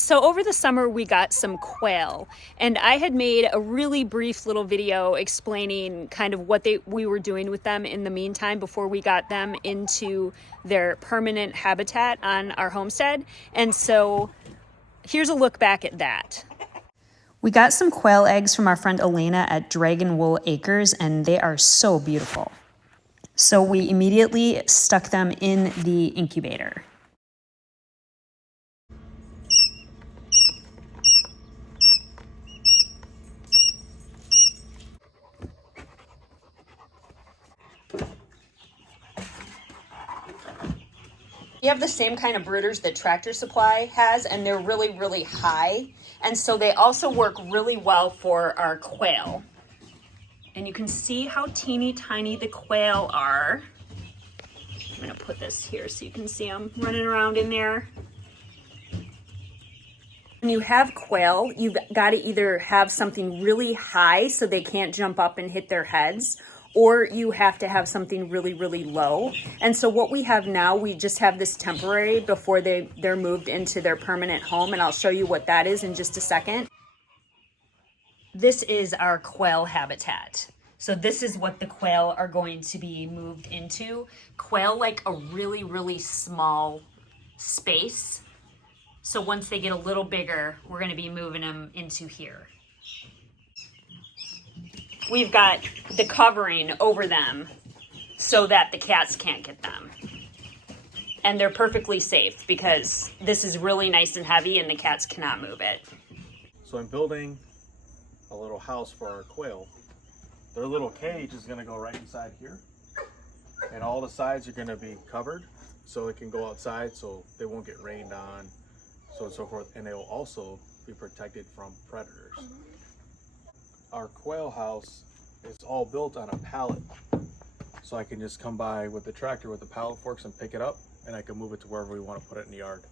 So over the summer we got some quail, and I had made a really brief little video explaining kind of what we were doing with them in the meantime before we got them into their permanent habitat on our homestead. And so here's a look back at that. We got some quail eggs from our friend Elena at Dragon Wool Acres, and they are so beautiful. So we immediately stuck them in the incubator. We have the same kind of brooders that Tractor Supply has, and they're really, really high. And so they also work really well for our quail. And you can see how teeny tiny the quail are. I'm gonna put this here so you can see them running around in there. When you have quail, you've got to either have something really high so they can't jump up and hit their heads, or you have to have something really, really low. And so what we have now, we just have this temporary before they're moved into their permanent home, and I'll show you what that is in just a second. This is our quail habitat. So this is what the quail are going to be moved into. Quail like a really, really small space. So once they get a little bigger, we're going to be moving them into here. We've got the covering over them so that the cats can't get them. And they're perfectly safe because this is really nice and heavy and the cats cannot move it. So I'm building a little house for our quail. Their little cage is going to go right inside here. And all the sides are going to be covered so it can go outside so they won't get rained on, so on and so forth. And they will also be protected from predators. Our quail house is all built on a pallet, so I can just come by with the tractor with the pallet forks and pick it up, and I can move it to wherever we want to put it in the yard.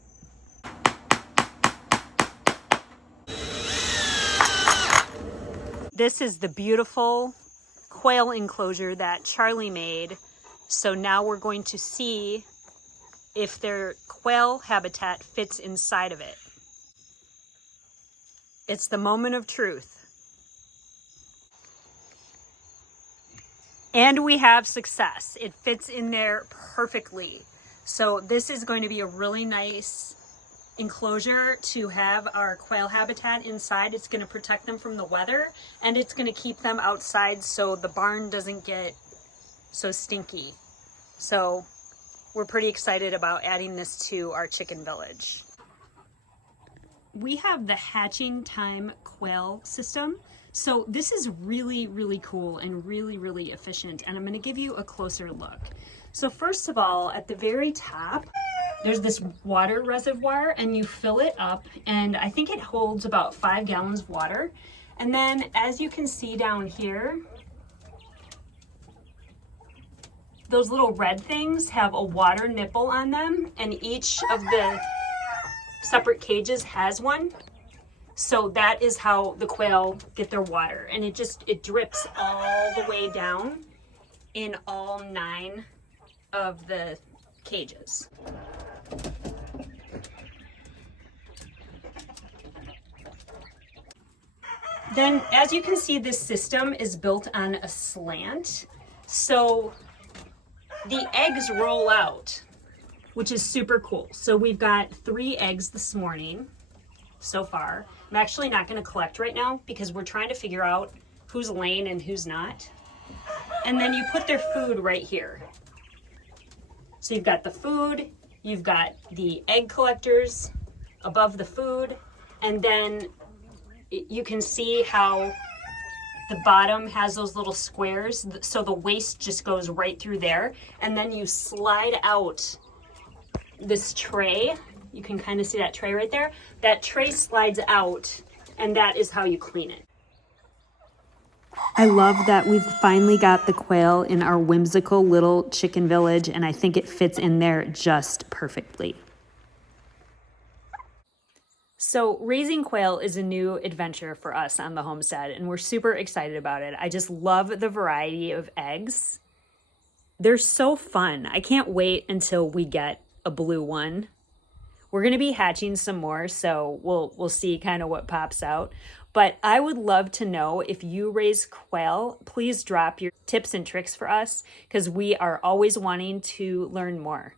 This is the beautiful quail enclosure that Charlie made. So now we're going to see if their quail habitat fits inside of it. It's the moment of truth. And we have success. It fits in there perfectly. So this is going to be a really nice enclosure to have our quail habitat inside. It's going to protect them from the weather, and it's going to keep them outside so the barn doesn't get so stinky. So we're pretty excited about adding this to our chicken village. We have the hatching time quail system. So this is really, really cool and really, really efficient. And I'm going to give you a closer look. So first of all, at the very top, there's this water reservoir, and you fill it up, and I think it holds about 5 gallons of water. And then as you can see down here, those little red things have a water nipple on them, and each of the separate cages has one. So that is how the quail get their water, and it drips all the way down in all 9 of the cages. Then, as you can see, this system is built on a slant. So the eggs roll out, which is super cool. So we've got 3 eggs this morning so far. I'm actually not going to collect right now because we're trying to figure out who's laying and who's not. And then you put their food right here. So you've got the food, you've got the egg collectors above the food, and then you can see how the bottom has those little squares, so the waste just goes right through there. And then you slide out this tray. You can kind of see that tray right there. That tray slides out, and that is how you clean it. I love that we've finally got the quail in our whimsical little chicken village, and I think it fits in there just perfectly. So raising quail is a new adventure for us on the homestead, and we're super excited about it. I just love the variety of eggs. They're so fun. I can't wait until we get a blue one. We're going to be hatching some more, so we'll see kind of what pops out. But I would love to know if you raise quail, please drop your tips and tricks for us because we are always wanting to learn more.